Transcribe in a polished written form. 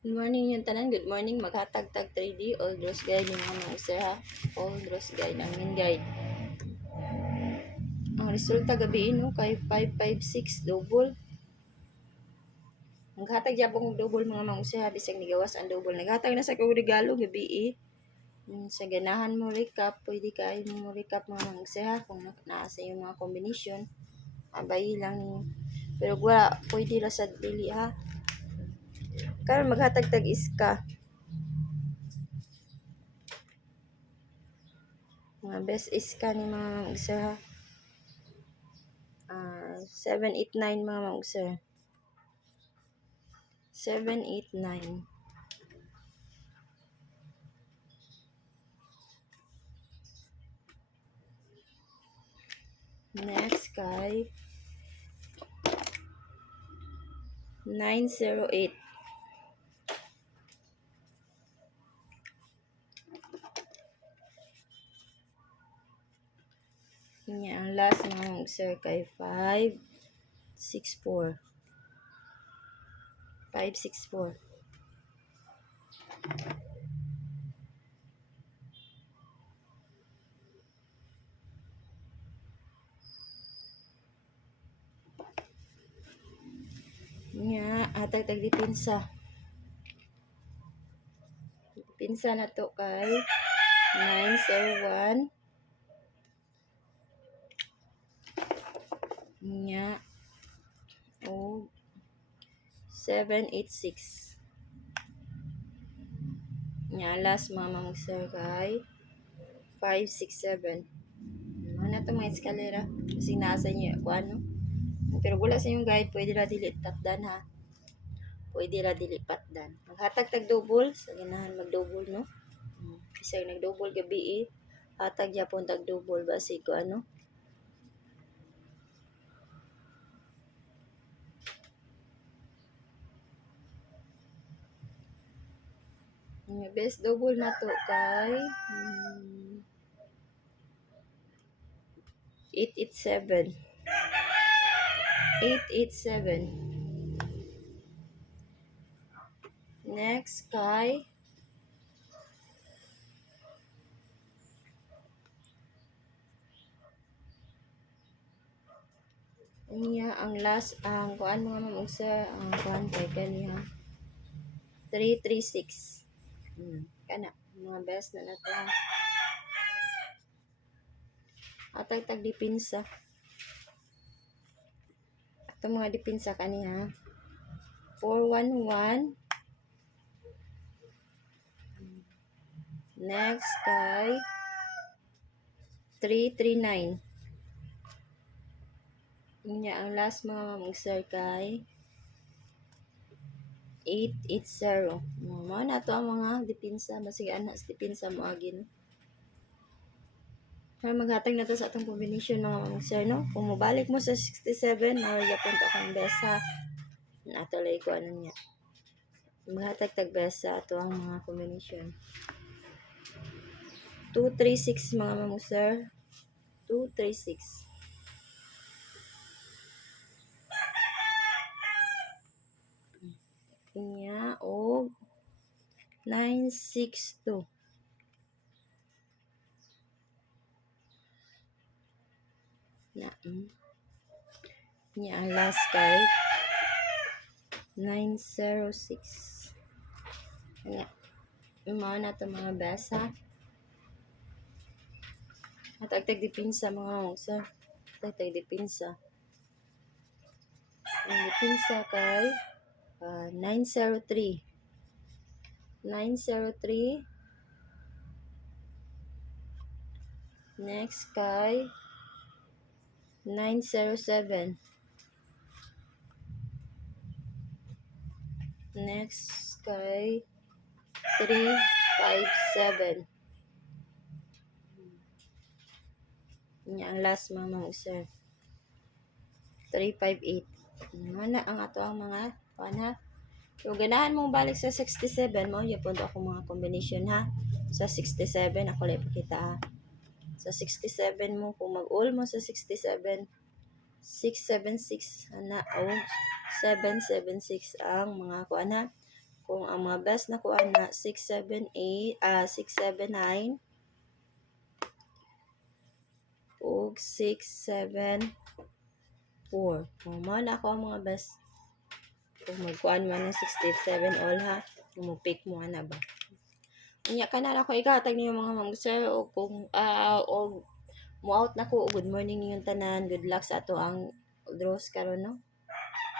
Good morning yung tanan. Good morning. Maghatag-tag 3D. All draws guide yung mga sir ha. All draws guide. Ang main guide. Ang resulta gabi no kay 556 double. Maghatag jabong double mga sir ha. Bisag nigawas ang double. Naghatag na sa kong regalo gabi sa ganahan mo recap. Pwede kayo mo recap mga sir ha. Kung naasa yung mga combination. Abay lang niyo. Pero wala. Pwede ra sa dili ha. Karon maghatag-tag iska. Mga best iska ni mga sir ha. 7, 8, 9 mga sir. 7, 8, 9. Next kay 908. Yan ang last mga sir kay 564. 564. Nya atag dipinsa. Pinsa na to kay 901. Nya o 786. Nya last mga sir kay 567. Ano to mga eskalera? Kasi nasa niyo kung ano. Pero wala sa yung guide, pwede ra dili tatdan ha. Pwede ra dili patdan. Maghatag tag double, sa ganahan mag-double no. Isang nag-double gabi hatag japon tag double basi ko ano. Yung best double na to kay 887. 887. Next kay niya ang last ang kuan mga mamugsa ang kuan kay kaniya 336. Kana mga best na nato ha. Atag tag dipinsa. Ato mga dipinsa kaniya 411. Next kay 339. Nya ang last mga mamugsa kay 880. Mo na to ang mga dipinsa basig anas dipinsa mo agin. Para maghatag na to sa atong combination mga mamugsa no. Kung mobalik mo sa 67, mara yapon to akong besa. Nato lay ko ano niya. Maghatag tag besa ato ang mga combination. 236 mga mamugsa. 236. Inya o 962. Na. Inya ang last kay 906. Ano? Mga na ito mga basa. At agtag dipinsa mga mamugsa. Agtag dipinsa. Ang dipinsa kay 903. 903. Next kay 907. Next kay 357. Yan ang last mga mamugsa. 358. Mana ang ato ang mga ha. So, ganahan mong balik sa 67 mo. Yapon to ako mga combination ha. Sa 67, ako lang ipakita ha. Sa 67 mo, kung mag-all mo sa 67, 676 na o 776 ang mga kuan ha. kung ang mga best na kuha na 678, 679 ug 674. Mao na ako ang mga best. Kung magkuan man ng 67 all ha, kung mo pick mo na ba. Unya ka na ako igatag niyo mga ma'am sir o kung o mo out na ko good morning niyong tanan, good luck sa ato ang draws karon no.